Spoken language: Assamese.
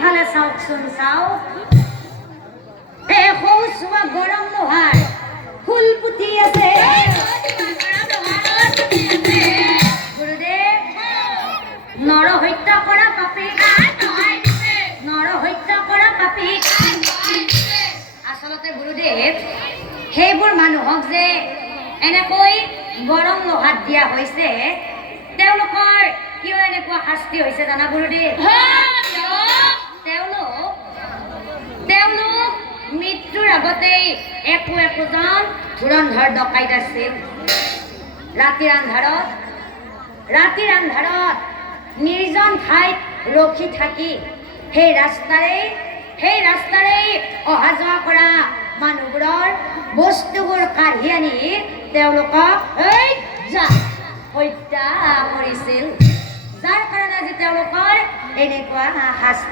ইফালে চাওকচোন চাওক এই সৌচোৱা গৰম লোহাৰ ফুল পুতি আছে গুৰুদেৱ নৰ হত্যা কৰা পাপী নৰ হত্যা কৰা পাপী আচলতে গুৰুদেৱ সেইবোৰ মানুহক যে এনেকৈ গৰম লোহাত দিয়া হৈছে তেওঁলোকৰ কিয় এনেকুৱা শাস্তি হৈছে জানা গুৰুদেৱ তেওঁলোক মৃত্যুৰ আগতেই একোজন ধুৰন্ধৰ ডকাইত আছিল ৰাতিৰ আন্ধাৰত নিৰ্জন ঠাইত ৰখি থাকি সেই ৰাস্তাৰে অহা যোৱা কৰা মানুহবোৰৰ বস্তুবোৰ কাঢ়ি আনি তেওঁলোকক হত্যা কৰিছিল যাৰ কাৰণে আজি তেওঁলোকৰ এনেকুৱা শাস্তি